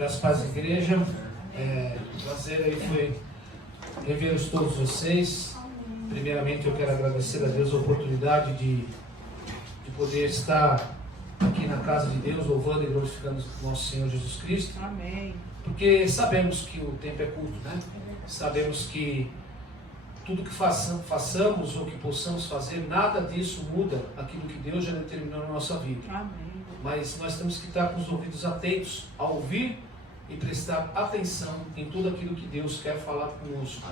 Graças a Paz Igreja, prazer aí foi rever todos vocês. Primeiramente eu quero agradecer a Deus a oportunidade de poder estar aqui na casa de Deus, louvando e glorificando o nosso Senhor Jesus Cristo. Amém. Porque sabemos que o tempo é curto, né? Sabemos que tudo que façamos ou que possamos fazer, nada disso muda aquilo que Deus já determinou na nossa vida. Amém. Mas nós temos que estar com os ouvidos atentos a ouvir e prestar atenção em tudo aquilo que Deus quer falar conosco.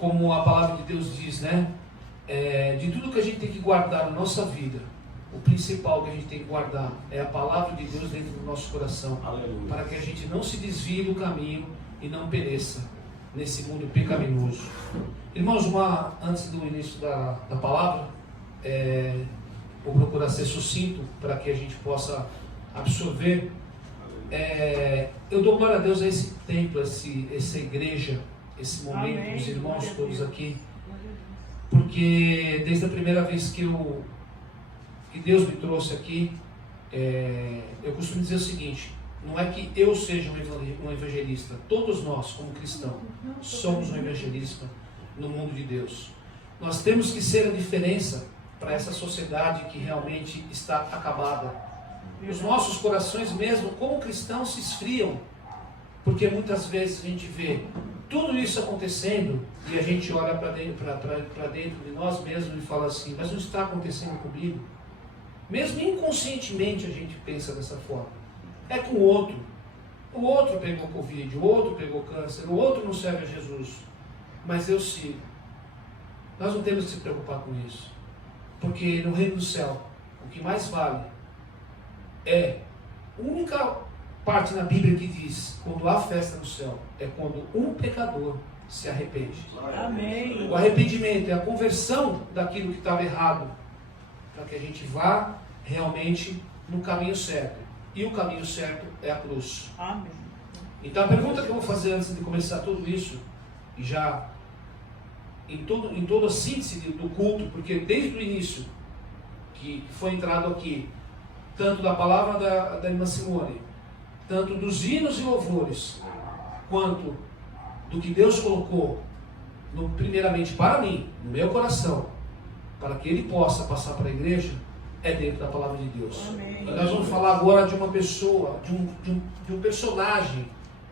Como a palavra de Deus diz, né? De tudo que a gente tem que guardar na nossa vida, o principal que a gente tem que guardar é a palavra de Deus dentro do nosso coração. Aleluia. Para que a gente não se desvie do caminho e não pereça nesse mundo pecaminoso. Irmãos, antes do início da palavra, vou procurar ser sucinto para que a gente possa absorver. Eu dou glória a Deus a esse templo, essa igreja, esse momento, Amém. os irmãos todos aqui, porque desde a primeira vez que Deus me trouxe aqui, eu costumo dizer o seguinte: não é que eu seja um evangelista, todos nós como cristãos somos um evangelista no mundo de Deus. Nós temos que ser a diferença para essa sociedade que realmente está acabada. Os nossos corações mesmo como cristãos se esfriam, porque muitas vezes a gente vê tudo isso acontecendo e a gente olha para dentro de nós mesmos e fala assim: mas não está acontecendo comigo? Mesmo inconscientemente a gente pensa dessa forma. É com o outro. O outro pegou Covid, o outro pegou câncer, o outro não serve a Jesus. Mas eu sigo. Nós não temos que se preocupar com isso. Porque no reino do céu, o que mais vale é a única parte na Bíblia que diz: quando há festa no céu, é quando um pecador se arrepende. Amém. O arrependimento é a conversão daquilo que estava errado, para que a gente vá realmente no caminho certo. E o caminho certo é a cruz. Amém. Então a pergunta que eu vou fazer antes de começar tudo isso, e já em toda a síntese do culto, porque desde o início que foi entrado aqui, tanto da palavra da irmã Simone, tanto dos hinos e louvores, quanto do que Deus colocou primeiramente para mim, no meu coração, para que ele possa passar para a igreja, é dentro da palavra de Deus. Amém. E nós vamos falar agora de uma pessoa, de um personagem,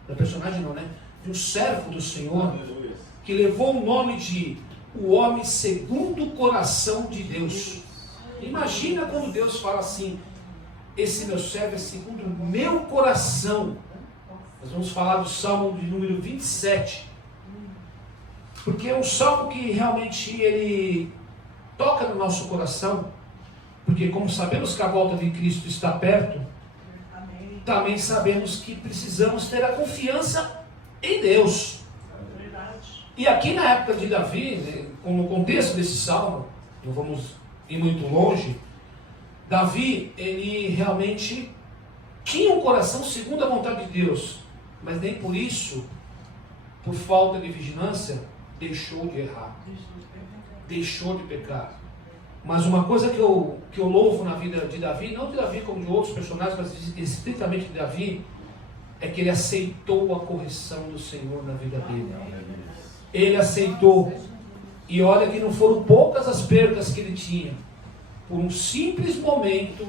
de um servo do Senhor, que levou o nome de o homem segundo o coração de Deus. Imagina quando Deus fala assim: esse meu servo é segundo o meu coração. Nós vamos falar do Salmo de número 27, porque é um salmo que realmente ele toca no nosso coração, porque como sabemos que a volta de Cristo está perto, Amém. também sabemos que precisamos ter a confiança em Deus. Verdade. E aqui na época de Davi, né, no contexto desse salmo, não vamos ir muito longe, Davi, ele realmente tinha um coração segundo a vontade de Deus, mas nem por isso, por falta de vigilância, deixou de errar, deixou de pecar. Mas uma coisa que eu louvo na vida de Davi, não de Davi como de outros personagens, mas estritamente de Davi, é que ele aceitou a correção do Senhor na vida dele. Ele aceitou. E olha que não foram poucas as perdas que ele tinha. Por um simples momento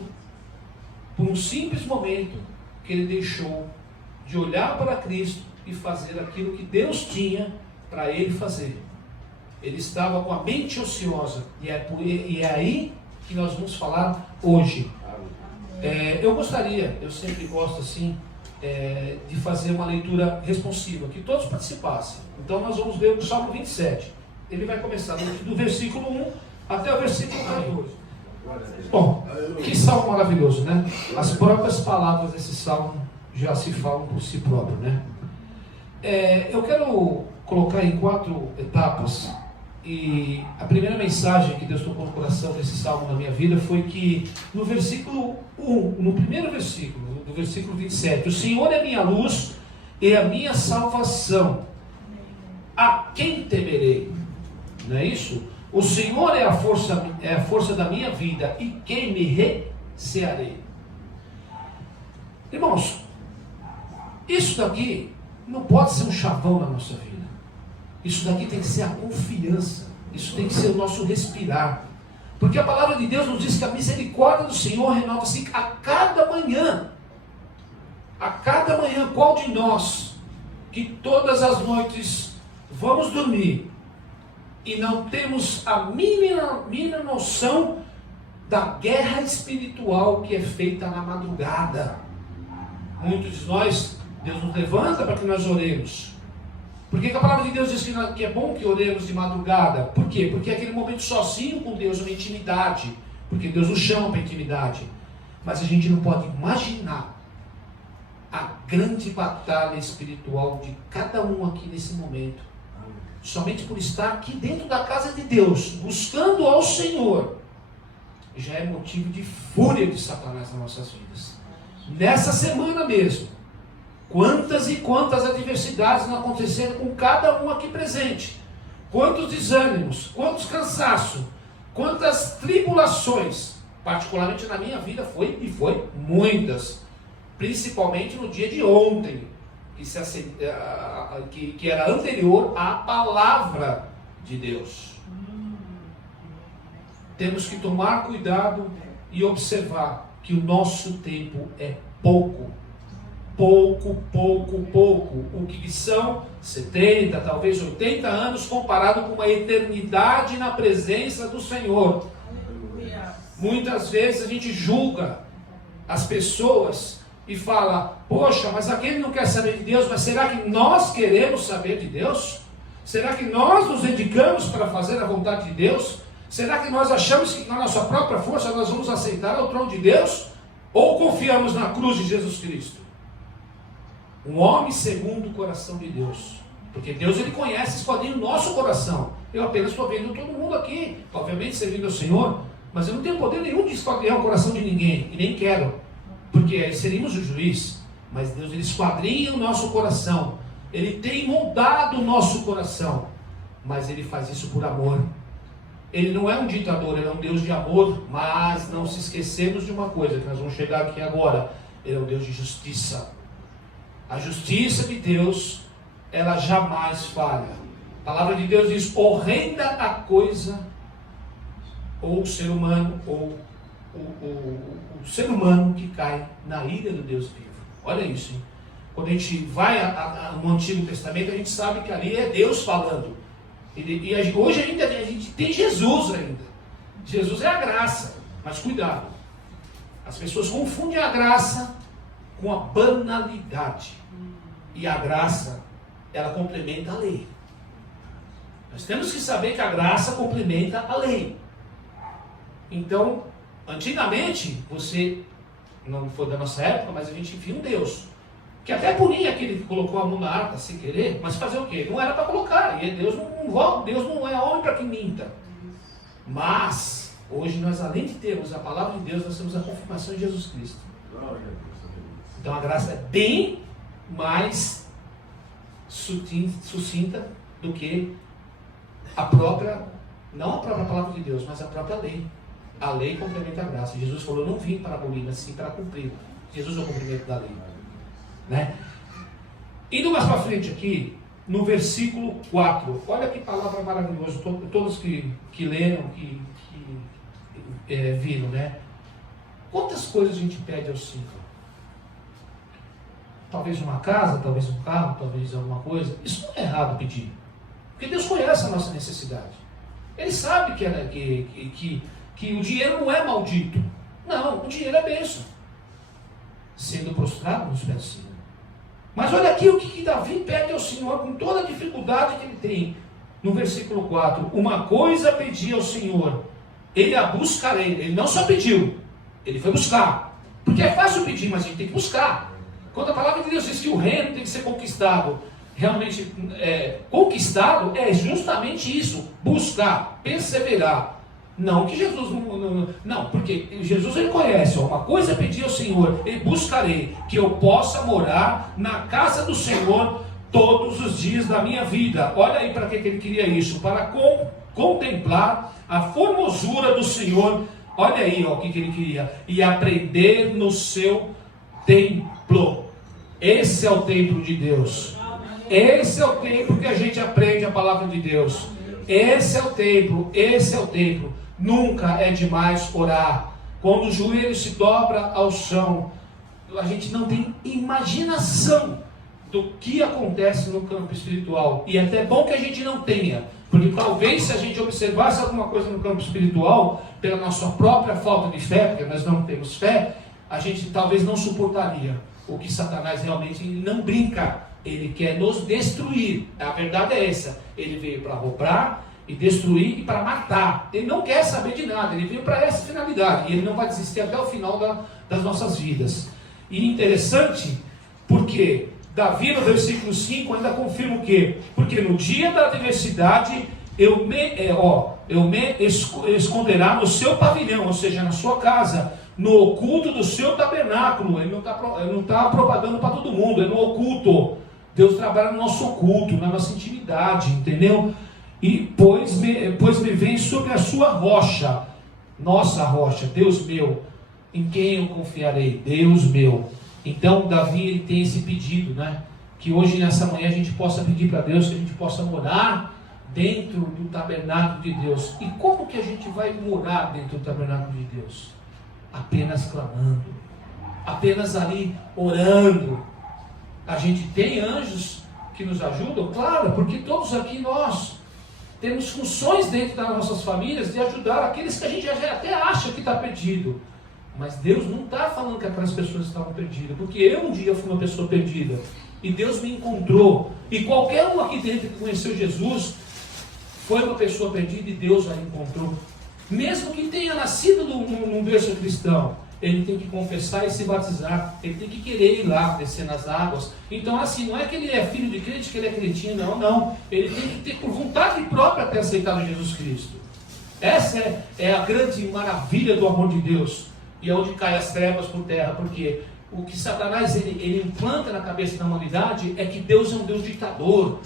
que ele deixou de olhar para Cristo e fazer aquilo que Deus tinha para ele fazer. Ele estava com a mente ociosa, e é aí que nós vamos falar hoje. Eu sempre gosto assim, de fazer uma leitura responsiva, que todos participassem. Então nós vamos ler o Salmo 27. Ele vai começar do versículo 1 até o versículo 14. Bom, que salmo maravilhoso, né? As próprias palavras desse salmo já se falam por si próprio, né? Eu quero colocar em 4 etapas. E a primeira mensagem que Deus tocou no coração desse salmo na minha vida foi que no versículo 1, no primeiro versículo, do versículo 27, o Senhor é minha luz e a minha salvação. A quem temerei? Não é isso? O Senhor é a força da minha vida, e quem me recearei? Irmãos, isso daqui não pode ser um chavão na nossa vida. Isso daqui tem que ser a confiança. Isso tem que ser o nosso respirar. Porque a palavra de Deus nos diz que a misericórdia do Senhor renova-se a cada manhã. A cada manhã, qual de nós que todas as noites vamos dormir e não temos a mínima noção da guerra espiritual que é feita na madrugada? Muitos de nós, Deus nos levanta para que nós oremos. Por que a palavra de Deus diz que é bom que oremos de madrugada? Por quê? Porque é aquele momento sozinho com Deus, uma intimidade. Porque Deus nos chama para intimidade. Mas a gente não pode imaginar a grande batalha espiritual de cada um aqui nesse momento. Somente por estar aqui dentro da casa de Deus, buscando ao Senhor, já é motivo de fúria de Satanás nas nossas vidas. Nessa semana mesmo, quantas e quantas adversidades não aconteceram com cada um aqui presente. Quantos desânimos, quantos cansaços, quantas tribulações, particularmente na minha vida foi muitas. Principalmente no dia de ontem, que era anterior à palavra de Deus. Temos que tomar cuidado e observar que o nosso tempo é pouco. Pouco. O que são 70, talvez 80 anos comparado com uma eternidade na presença do Senhor. Muitas vezes a gente julga as pessoas e fala: poxa, mas aquele não quer saber de Deus. Mas será que nós queremos saber de Deus? Será que nós nos dedicamos para fazer a vontade de Deus? Será que nós achamos que na nossa própria força nós vamos aceitar o trono de Deus? Ou confiamos na cruz de Jesus Cristo? Um homem segundo o coração de Deus. Porque Deus, Ele conhece, esquadrinha o nosso coração. Eu apenas estou vendo todo mundo aqui, obviamente servindo ao Senhor, mas eu não tenho poder nenhum de esquadrinhar o coração de ninguém, e nem quero, porque aí seríamos o juiz. Mas Deus, Ele esquadrinha o nosso coração, Ele tem moldado o nosso coração, mas Ele faz isso por amor. Ele não é um ditador, Ele é um Deus de amor. Mas não se esquecemos de uma coisa, que nós vamos chegar aqui agora: Ele é um Deus de justiça. A justiça de Deus, ela jamais falha. A palavra de Deus diz: horrenda a coisa, ou o ser humano, ou o ser humano que cai na ira do Deus vivo. Olha isso, hein? Quando a gente vai no Antigo Testamento, a gente sabe que ali é Deus falando. E hoje ainda a gente tem Jesus ainda. Jesus é a graça. Mas cuidado, as pessoas confundem a graça com a banalidade. E a graça, ela complementa a lei. Nós temos que saber que a graça complementa a lei. Então, antigamente, você, não foi da nossa época, mas a gente via um Deus que até punia aquele que colocou a mão na arca sem querer, mas fazer o quê? Não era para colocar. E Deus não é homem para que minta. Mas hoje nós, além de termos a palavra de Deus, nós temos a confirmação de Jesus Cristo. Então a graça é bem mais sucinta do que a própria, não a própria palavra de Deus, mas a própria lei. A lei complementa a graça. Jesus falou: não vim para abolir, mas sim para cumprir. Jesus é o cumprimento da lei. Né? Indo mais para frente aqui, no versículo 4, olha que palavra maravilhosa. Todos que leram, que viram, né? Quantas coisas a gente pede ao Senhor? Talvez uma casa, talvez um carro, talvez alguma coisa. Isso não é errado pedir, porque Deus conhece a nossa necessidade. Ele sabe que o dinheiro não é maldito. Não, o dinheiro é bênção, sendo prostrado nos pés do Senhor. Mas olha aqui o que Davi pede ao Senhor, com toda a dificuldade que ele tem. No versículo 4: uma coisa pedi ao Senhor, Ele a buscarei. Ele não só pediu, ele foi buscar. Porque é fácil pedir, mas a gente tem que buscar. Quando a palavra de Deus diz que o reino tem que ser conquistado, realmente conquistado, é justamente isso: buscar, perseverar. Não que Jesus não, porque Jesus, ele conhece. Uma coisa é pedir ao Senhor: e buscarei que eu possa morar na casa do Senhor todos os dias da minha vida. Olha aí para que ele queria isso: para contemplar a formosura do Senhor. Olha aí o que ele queria: e aprender no seu templo. Esse é o templo de Deus. Esse é o templo que a gente aprende a palavra de Deus. Esse é o templo, esse é o templo. Nunca é demais orar. Quando o joelho se dobra ao chão, a gente não tem imaginação do que acontece no campo espiritual. E é até bom que a gente não tenha, porque talvez se a gente observasse alguma coisa no campo espiritual, pela nossa própria falta de fé, porque nós não temos fé, a gente talvez não suportaria. O que Satanás realmente não brinca, ele quer nos destruir. A verdade é essa, ele veio para roubar e destruir e para matar. Ele não quer saber de nada, ele veio para essa finalidade, e ele não vai desistir até o final das nossas vidas. E interessante, porque Davi no versículo 5 ainda confirma o quê? Porque no dia da adversidade eu me esconderá no seu pavilhão, ou seja, na sua casa, no oculto do seu tabernáculo. Ele não está propagando para todo mundo, é no oculto. Deus trabalha no nosso oculto, na nossa intimidade, entendeu? E pois me vem sobre a sua rocha, nossa rocha, Deus meu, em quem eu confiarei? Deus meu. Então Davi ele tem esse pedido, né? Que hoje nessa manhã a gente possa pedir para Deus, que a gente possa morar dentro do tabernáculo de Deus. E como que a gente vai morar dentro do tabernáculo de Deus? Apenas clamando, apenas ali orando. A gente tem anjos que nos ajudam, claro, porque todos aqui nós temos funções dentro das nossas famílias de ajudar aqueles que a gente já até acha que está perdido. Mas Deus não está falando que aquelas pessoas estavam perdidas, porque eu um dia fui uma pessoa perdida, e Deus me encontrou, e qualquer um aqui dentro que conheceu Jesus, foi uma pessoa perdida e Deus a encontrou. Mesmo que tenha nascido num berço cristão, ele tem que confessar e se batizar, ele tem que querer ir lá, descer nas águas. Então assim, não é que ele é filho de crente, que ele é cretino, não, ele tem que ter por vontade própria ter aceitado Jesus Cristo. Essa é a grande maravilha do amor de Deus. E é onde caem as trevas por terra, porque o que Satanás ele implanta na cabeça da humanidade é que Deus é um Deus ditador.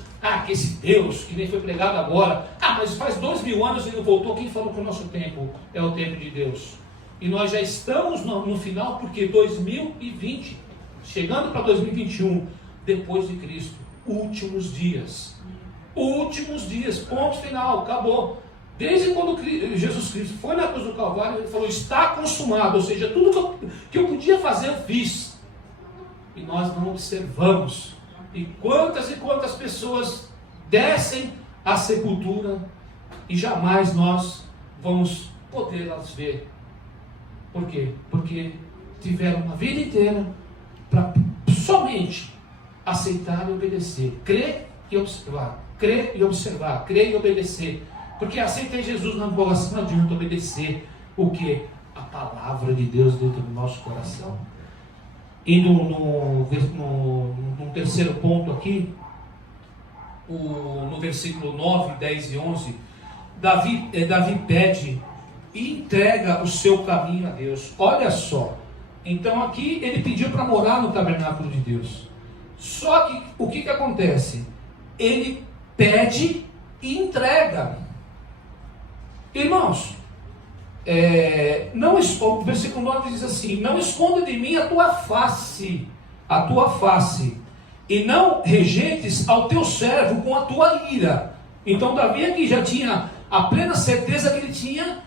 Que esse Deus, que nem foi pregado agora, mas faz 2000 anos e não voltou. Quem falou que o nosso tempo é o tempo de Deus? E nós já estamos no final, porque 2020, chegando para 2021, depois de Cristo, últimos dias, ponto final, acabou. Desde quando Jesus Cristo foi na cruz do Calvário, ele falou, está consumado, ou seja, tudo que eu podia fazer, eu fiz. E nós não observamos. E quantas pessoas descem à sepultura e jamais nós vamos poder as ver. Por quê? Porque tiveram uma vida inteira para somente aceitar e obedecer. Crer e observar, crer e observar, crer e obedecer. Porque aceitei Jesus na coração, não adianta obedecer o que? A palavra de Deus dentro do nosso coração. Indo no terceiro ponto aqui, no versículo 9, 10 e 11, Davi pede e entrega o seu caminho a Deus. Olha só, então aqui ele pediu para morar no tabernáculo de Deus. Só que o que acontece? Ele pede e entrega. Irmãos, o versículo 9 diz assim: não esconda de mim a tua face, e não rejeites ao teu servo com a tua ira. Então Davi aqui já tinha a plena certeza que ele tinha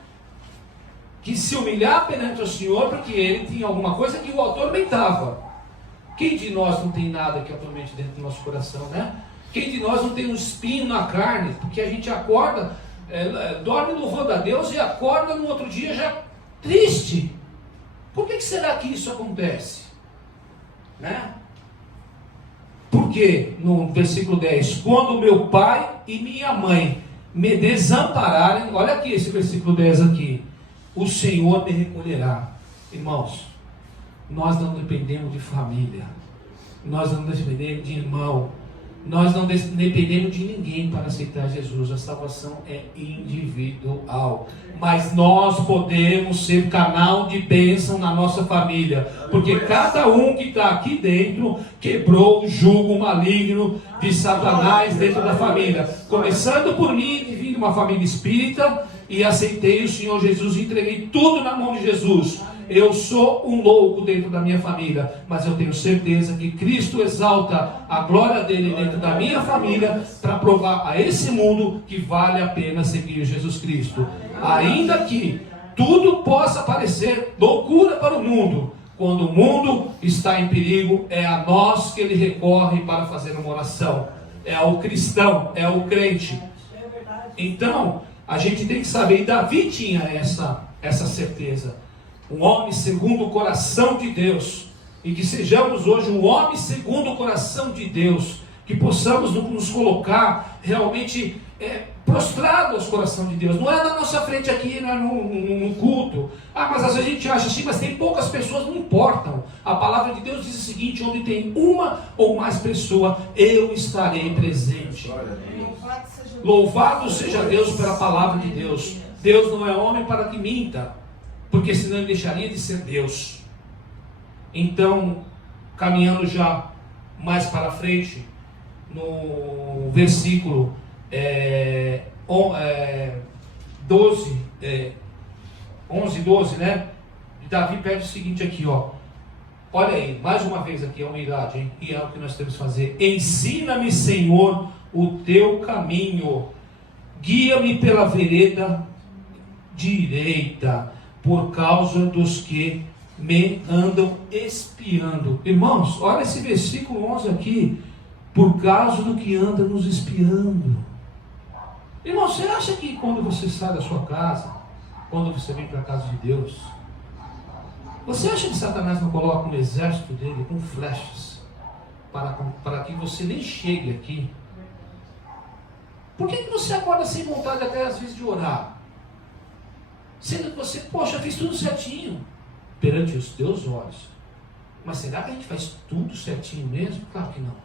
que se humilhar perante o Senhor, porque ele tinha alguma coisa que o atormentava. Quem de nós não tem nada que atormente dentro do nosso coração, né? Quem de nós não tem um espinho na carne, porque a gente acorda, dorme louvando a Deus e acorda no outro dia já triste. Por que será que isso acontece? Né? Porque no versículo 10, quando meu pai e minha mãe me desampararem, olha aqui esse versículo 10 aqui, o Senhor me recolherá. Irmãos, nós não dependemos de família, nós não dependemos de irmão, nós não dependemos de ninguém para aceitar Jesus. A salvação é individual, mas nós podemos ser canal de bênção na nossa família, porque cada um que está aqui dentro quebrou o jugo maligno de Satanás dentro da família, começando por mim, que vim de uma família espírita e aceitei o Senhor Jesus e entreguei tudo na mão de Jesus. Eu sou um louco dentro da minha família, mas eu tenho certeza que Cristo exalta a glória dele dentro da minha família para provar a esse mundo que vale a pena seguir Jesus Cristo. Ainda que tudo possa parecer loucura para o mundo, quando o mundo está em perigo, é a nós que ele recorre para fazer uma oração. É ao cristão, é ao crente. Então, a gente tem que saber, e Davi tinha essa certeza. Um homem segundo o coração de Deus. E que sejamos hoje um homem segundo o coração de Deus. Que possamos nos colocar realmente prostrado aos coração de Deus. Não é na nossa frente aqui, não é num culto. Mas às vezes a gente acha assim, mas tem poucas pessoas, não importam. A palavra de Deus diz o seguinte: onde tem uma ou mais pessoas, eu estarei presente. Louvado seja Deus pela palavra de Deus. Deus não é homem para que minta, porque senão ele deixaria de ser Deus. Então, caminhando já mais para frente, no versículo 11 e 12, né? Davi pede o seguinte aqui, ó. Olha aí, mais uma vez aqui a humildade, hein? E é o que nós temos que fazer. Ensina-me, Senhor, o teu caminho. Guia-me pela vereda direita, por causa dos que me andam espiando. Irmãos, olha esse versículo 11 aqui. Por causa do que anda nos espiando. Irmão, você acha que quando você sai da sua casa, quando você vem para a casa de Deus, você acha que Satanás não coloca um exército dele com flechas para que você nem chegue aqui? Por que você acorda sem vontade até às vezes de orar? Sendo que você, poxa, fez tudo certinho perante os teus olhos. Mas será que a gente faz tudo certinho mesmo? Claro que não.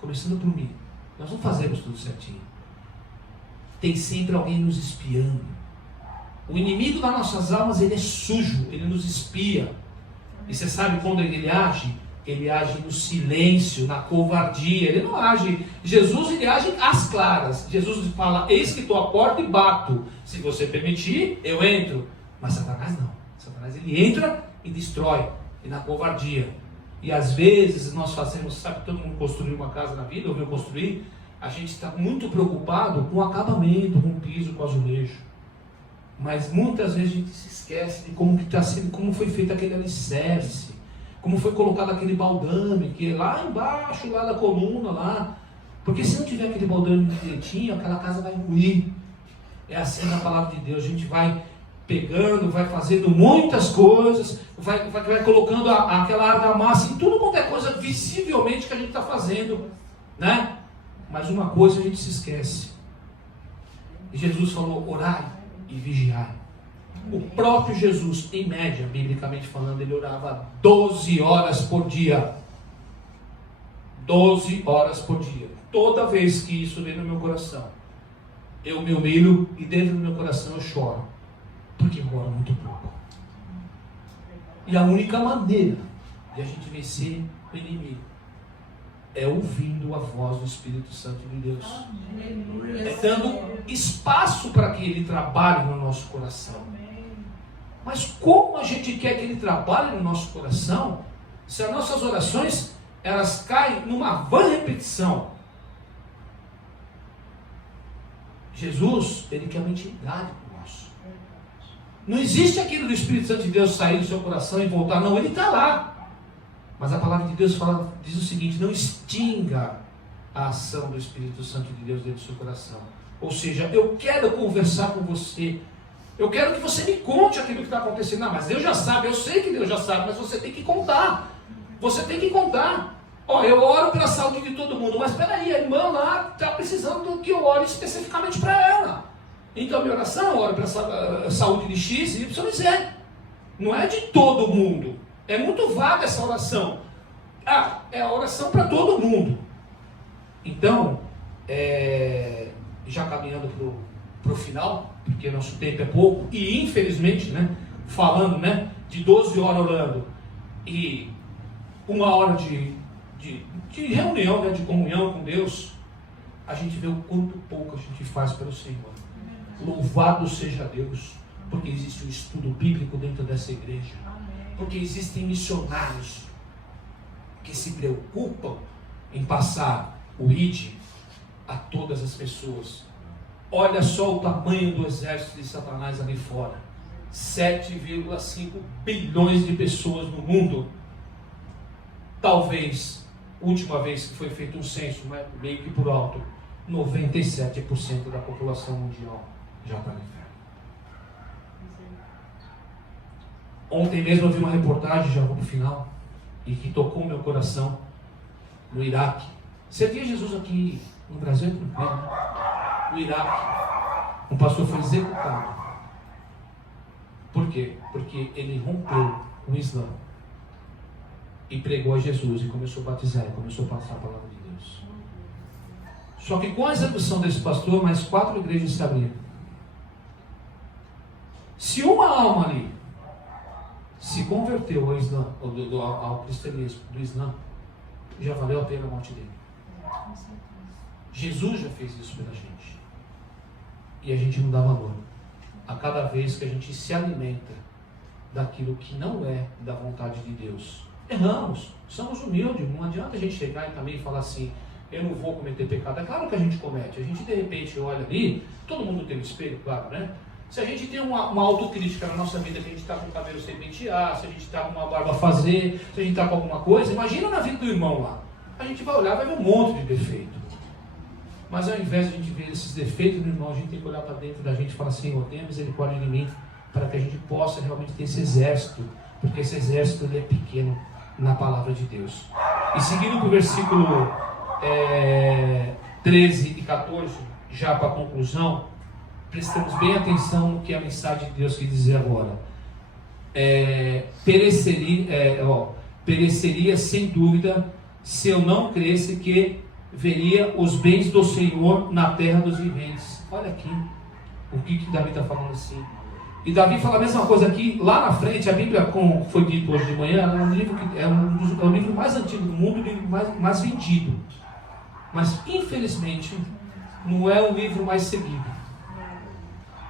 Começando por mim, nós não fazemos tudo certinho. Tem sempre alguém nos espiando. O inimigo das nossas almas, ele é sujo, ele nos espia. E você sabe quando ele age? Ele age no silêncio, na covardia. Ele não age. Jesus, ele age às claras. Jesus fala: eis que estou à porta e bato. Se você permitir, eu entro. Mas Satanás não. Satanás, ele entra e destrói. E na covardia. E às vezes nós fazemos, sabe, todo mundo construiu uma casa na vida, ou veio construir, a gente está muito preocupado com o acabamento, com o piso, com o azulejo. Mas muitas vezes a gente se esquece de como que está sendo, como foi feito aquele alicerce, como foi colocado aquele baldame, que é lá embaixo, lá da coluna, lá. Porque se não tiver aquele baldame direitinho, aquela casa vai ruir. É assim na palavra de Deus, a gente vai pegando, vai fazendo muitas coisas, vai colocando aquela argamassa em tudo quanto é coisa visivelmente que a gente está fazendo, né? Mas uma coisa a gente se esquece. E Jesus falou: orai e vigiai. O próprio Jesus, em média, biblicamente falando, ele orava 12 horas por dia. 12 horas por dia. Toda vez que isso vem no meu coração, eu me humilho e dentro do meu coração eu choro. Porque eu oro muito pouco. E a única maneira de a gente vencer o inimigo é ouvindo a voz do Espírito Santo de Deus. É dando espaço para que ele trabalhe no nosso coração. Mas como a gente quer que ele trabalhe no nosso coração, se as nossas orações, elas caem numa vã repetição? Jesus, ele quer uma intimidade com nós. Não existe aquilo do Espírito Santo de Deus sair do seu coração e voltar. Não, ele está lá. Mas a palavra de Deus diz o seguinte: não extinga a ação do Espírito Santo de Deus dentro do seu coração. Ou seja, eu quero conversar com você. Eu quero que você me conte aquilo que está acontecendo. Não, mas Deus já sabe, eu sei que Deus já sabe, mas você tem que contar. Você tem que contar. Ó, eu oro pela saúde de todo mundo, mas espera aí, a irmã lá está precisando que eu ore especificamente para ela. Então, minha oração, eu oro pela saúde de X, Y e Z. Não é de todo mundo. É muito vaga essa oração. É a oração para todo mundo. Então, já caminhando para o final, porque nosso tempo é pouco, e infelizmente, né, falando, né, de 12 horas orando, e 1 hora de reunião, né, de comunhão com Deus, a gente vê o quanto pouco a gente faz pelo Senhor. Louvado seja Deus, porque existe um estudo bíblico dentro dessa igreja. Porque existem missionários que se preocupam em passar o ID a todas as pessoas. Olha só o tamanho do exército de Satanás ali fora. 7,5 bilhões de pessoas no mundo. Talvez, última vez que foi feito um censo, meio que por alto, 97% da população mundial já está no inferno. Ontem mesmo eu vi uma reportagem, já vou para o final, e que tocou meu coração, no Iraque. Você via Jesus aqui no Brasil, no Iraque, um pastor foi executado. Por quê? Porque ele rompeu o Islã e pregou a Jesus e começou a batizar, e começou a passar a palavra de Deus. Só que com a execução desse pastor, mais 4 igrejas se abriram. Se uma alma ali se converteu ao Islã, ao cristianismo, do Islã, já valeu a pena a morte dele. Jesus já fez isso pela gente. E a gente não dá valor. A cada vez que a gente se alimenta daquilo que não é da vontade de Deus. Erramos, somos humildes, não adianta a gente chegar e também falar assim, eu não vou cometer pecado. É claro que a gente comete, a gente de repente olha ali, todo mundo tem um espelho, claro, né? Se a gente tem uma autocrítica na nossa vida, que a gente está com o cabelo sem pentear, se a gente está com uma barba a fazer, se a gente está com alguma coisa, imagina na vida do irmão lá. A gente vai olhar, vai ver um monte de defeito. Mas ao invés de a gente ver esses defeitos no irmão, a gente tem que olhar para dentro da gente e falar, Senhor, tenha misericórdia de mim, para que a gente possa realmente ter esse exército, porque esse exército ele é pequeno na palavra de Deus. E seguindo para o versículo 13 e 14, já para a conclusão, prestamos bem atenção no que a mensagem de Deus quer dizer agora. Pereceria sem dúvida se eu não cresse que veria os bens do Senhor na terra dos viventes. Olha aqui o que Davi está falando assim. E Davi fala a mesma coisa aqui, lá na frente. A Bíblia, como foi dito hoje de manhã, é um livro, é o livro mais antigo do mundo, o livro mais vendido. Mas infelizmente não é o livro mais seguido.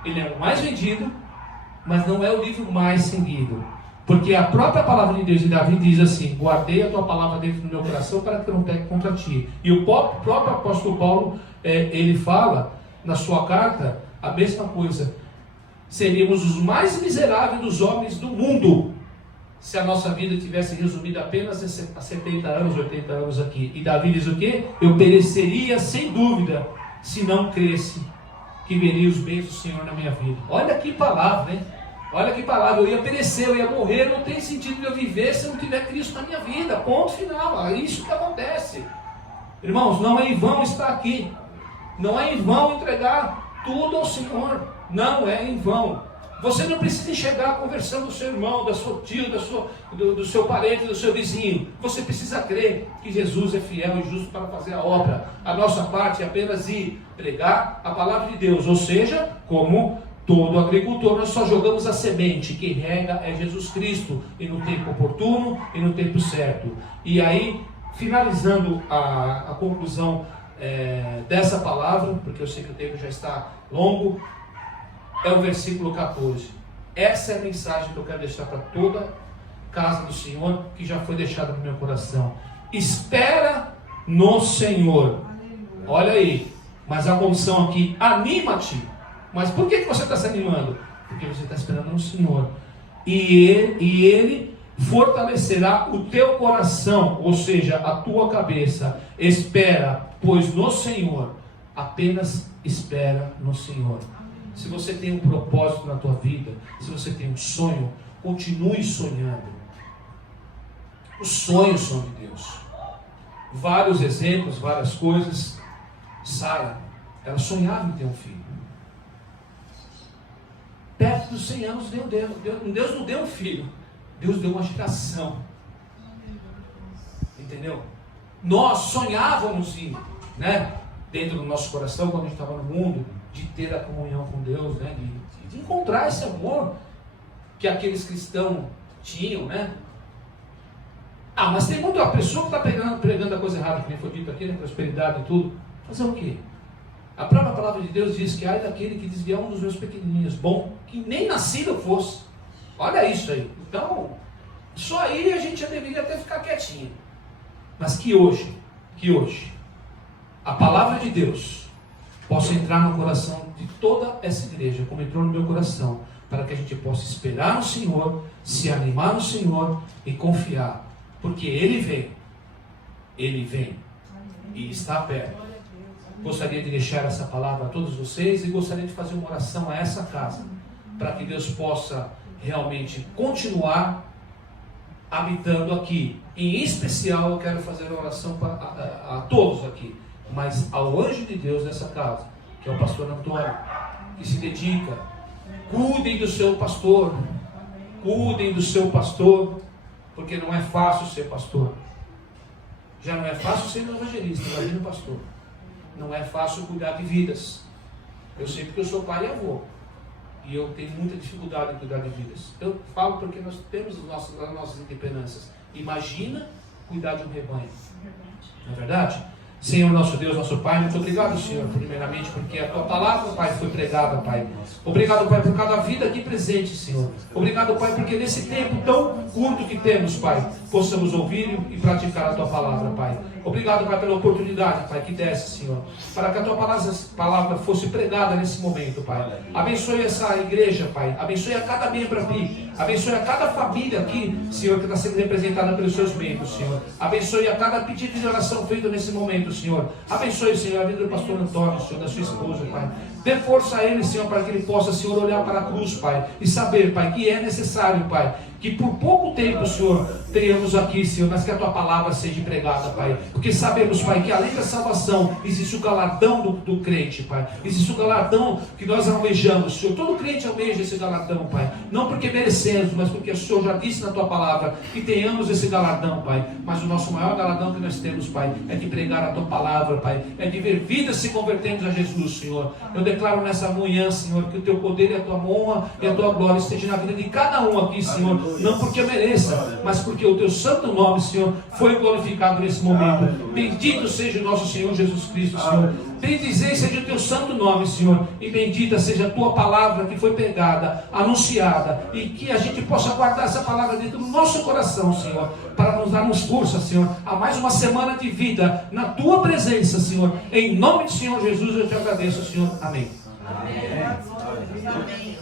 Ele é o mais vendido, mas não é o livro mais seguido. Porque a própria palavra de Deus de Davi diz assim, guardei a tua palavra dentro do meu coração para que eu não peque contra ti. E o próprio apóstolo Paulo, ele fala na sua carta a mesma coisa. Seríamos os mais miseráveis dos homens do mundo se a nossa vida tivesse resumido apenas a 70 anos, 80 anos aqui. E Davi diz o quê? Eu pereceria sem dúvida se não cresce que veria os bens do Senhor na minha vida. Olha que palavra, hein? Olha que palavra, eu ia perecer, eu ia morrer, não tem sentido de eu viver se eu não tiver Cristo na minha vida. Ponto final, é isso que acontece. Irmãos, não é em vão estar aqui. Não é em vão entregar tudo ao Senhor. Não é em vão. Você não precisa enxergar a conversão do seu irmão, da sua tia, do seu parente, do seu vizinho. Você precisa crer que Jesus é fiel e justo para fazer a obra. A nossa parte é apenas ir pregar a palavra de Deus. Ou seja, como todo agricultor, nós só jogamos a semente. Quem rega é Jesus Cristo, e no tempo oportuno e no tempo certo. E aí, finalizando a conclusão dessa palavra, porque eu sei que o tempo já está longo, é o versículo 14. Essa é a mensagem que eu quero deixar para toda casa do Senhor, que já foi deixada no meu coração. Espera no Senhor. Olha aí, mas a condição aqui, anima-te. Mas por que você está se animando? Porque você está esperando no Senhor. E Ele fortalecerá o teu coração, ou seja, a tua cabeça. Espera, pois no Senhor, apenas espera no Senhor. Se você tem um propósito na tua vida, se você tem um sonho, continue sonhando. Os sonhos são de Deus. Vários exemplos, várias coisas. Sara, ela sonhava em ter um filho. Perto dos 100 anos, Deus não deu um filho. Deus deu uma geração. Entendeu? Nós sonhávamos, né, dentro do nosso coração, quando a gente estava no mundo, de ter a comunhão com Deus, né, de encontrar esse amor que aqueles cristãos tinham, né? Mas tem muita pessoa que está pregando a coisa errada, que nem foi dito aqui, né, prosperidade e tudo. Fazer o quê? A própria palavra de Deus diz que ai daquele que desviar um dos meus pequenininhos, bom, que nem nascido fosse. Olha isso aí. Então, Só aí a gente já deveria até ficar quietinho. Mas que hoje, a palavra de Deus possa entrar no coração de toda essa igreja, como entrou no meu coração, para que a gente possa esperar no Senhor, se animar no Senhor e confiar, porque Ele vem e está perto. Gostaria de deixar essa palavra a todos vocês e gostaria de fazer uma oração a essa casa, para que Deus possa realmente continuar habitando aqui. Em especial eu quero fazer uma oração a todos aqui, mas ao anjo de Deus dessa casa, que é o pastor Antônio, que se dedica. Cuidem do seu pastor, porque não é fácil ser pastor. Já não é fácil ser evangelista, imagina o pastor. Não é fácil cuidar de vidas. Eu sei porque eu sou pai e avô, e eu tenho muita dificuldade em cuidar de vidas. Eu falo porque nós temos as nossas independências. Imagina cuidar de um rebanho. Não é verdade? Senhor, nosso Deus, nosso Pai, muito obrigado, Senhor, primeiramente porque a Tua palavra, Pai, foi pregada, Pai. Obrigado, Pai, por cada vida aqui presente, Senhor. Obrigado, Pai, porque nesse tempo tão curto que temos, Pai, possamos ouvir e praticar a Tua palavra, Pai. Obrigado, Pai, pela oportunidade, Pai, que desse, Senhor, para que a Tua palavra fosse pregada nesse momento, Pai. Abençoe essa igreja, Pai. Abençoe a cada membro aqui. Abençoe a cada família aqui, Senhor, que está sendo representada pelos Seus membros, Senhor. Abençoe a cada pedido de oração feito nesse momento, Senhor. Abençoe, Senhor, a vida do pastor Antônio, Senhor, da sua esposa, Pai. Dê força a ele, Senhor, para que ele possa, Senhor, olhar para a cruz, Pai, e saber, Pai, que é necessário, Pai, que por pouco tempo, Senhor, tenhamos aqui, Senhor, mas que a Tua palavra seja pregada, Pai. Porque sabemos, Pai, que além da salvação, existe o galardão do crente, Pai. Existe o galardão que nós almejamos, Senhor. Todo crente almeja esse galardão, Pai. Não porque merecemos, mas porque o Senhor já disse na Tua palavra que tenhamos esse galardão, Pai. Mas o nosso maior galardão que nós temos, Pai, é de pregar a Tua palavra, Pai. É de ver vidas se convertendo a Jesus, Senhor. Eu declaro nessa manhã, Senhor, que o Teu poder e a Tua honra e a Tua glória estejam na vida de cada um aqui, Senhor. Não porque eu mereça, mas porque o Teu santo nome, Senhor, foi glorificado nesse momento. Bendito seja o nosso Senhor Jesus Cristo, Senhor. Bendizei seja o Teu santo nome, Senhor. E bendita seja a Tua palavra que foi pregada, anunciada. E que a gente possa guardar essa palavra dentro do nosso coração, Senhor, para nos darmos força, Senhor, a mais uma semana de vida na Tua presença, Senhor. Em nome do Senhor Jesus eu te agradeço, Senhor. Amém. Amém. Amém.